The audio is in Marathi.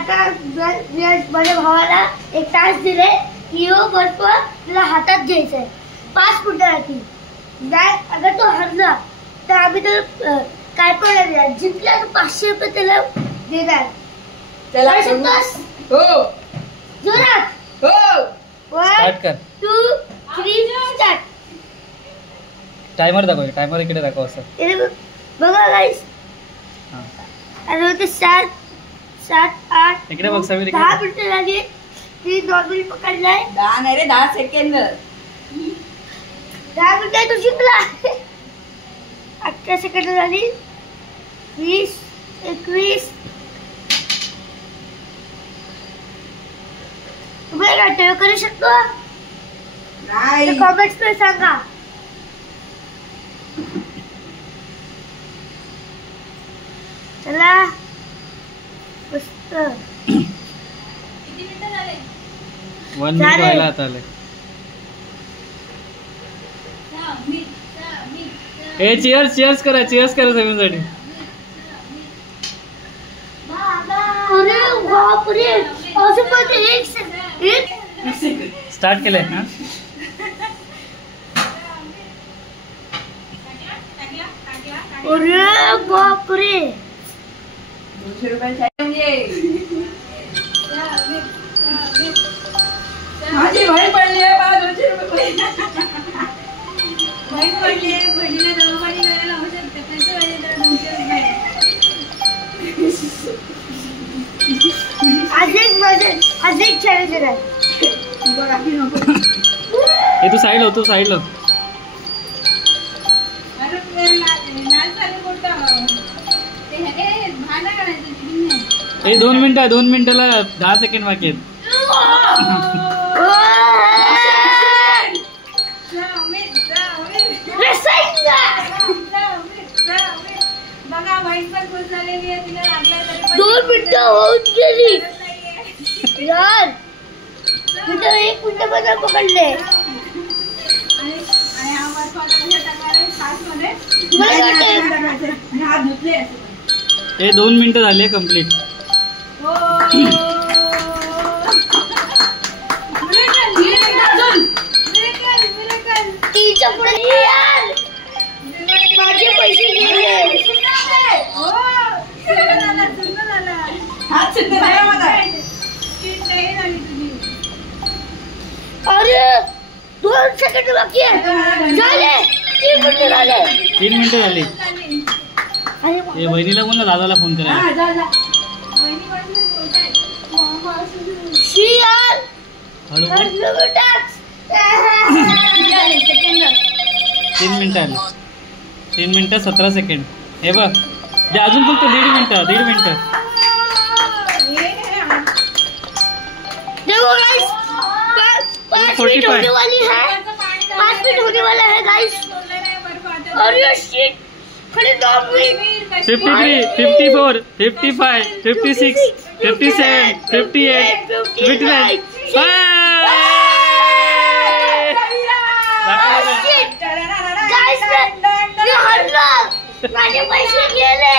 आता माझ्या भावाला एक तास दिले की यो बर्फ तुला हातात घ्यायचंय 5 मिनिटासाठी. अगर तो हरला तर आम्ही तर काय पण देणार, जिंकला तर 500 रुपये त्याला देणार. त्याला हो जोरात हो. 1 2 3 स्टार्ट. टाइमर दाखव, टाइमर इकडे दाखव असं बघा गाइस. आणि 7 7 8 इकडे बघ समीर, 10 मिनिटं लागली. ती नॉर्मली पकडलाय 10 नाही रे 10 सेकंद. 10 मिनिटं तो जिंकला. 18 सेकंद झाली. 20 21 तुम्ही काय करू शकतो नाही कमेंट्स मध्ये सांगा. चला मस्त. 1 मिनिट व्हायला आता आले. ए चिअर्स चिअर्स करा समीरसाठी. अरे बापरे अजून पण एक स्टार्ट केलंय ना. अरे बापरे 200 रुपये म्हणजे माझी बहीण पडली आहे. मला 200 रुपये बहीण पडली आहे. बहिणीला दवाखानी करायला लावू शकते. पैसे पाहिजे तर 200 रुपये. आज एक चॅलेंज आहे. बघा की नको ए तू साईड हो, अरे लाल साले मोठा ते हे भांडा करायचं. ए 2 मिनिटाला 10 सेकंड बाकी आहेत. बघा वाईट पण खुश झालेली आहे. तिला लागलाय तरी 2 मिनिटं होऊन गेली यार. तुझं 1 मिनिट बद्दल पकडले. आणि हा वर्ष आता कशा टाकणार आहे सासमध्ये हात धुतले. ए 2 मिनिटं झाली कंप्लीट. हो तीच्या पुढे यार माझे पैसे गेले. अरे 2 सेकंड बाकी आहे. झाले 3 मिनिटं झाले. 3 मिनिटं झाली. ए बहिणीला बोल ना, दादाला फोन करायला. यार हळू बोल. 3 मिनिटं आली. 3 मिनिटं 17 सेकंड. हे बघ अजून फक्त 1.5 मिनिटं. देखो गाइस 5 मिनट होने वाली है. 5 मिनट होने वाला है गाइस. और ये शिट खड़े 9 मिनट. 53 54 55 56 57 58 59. गाइस मी हरलो. माझे पैसे गेले.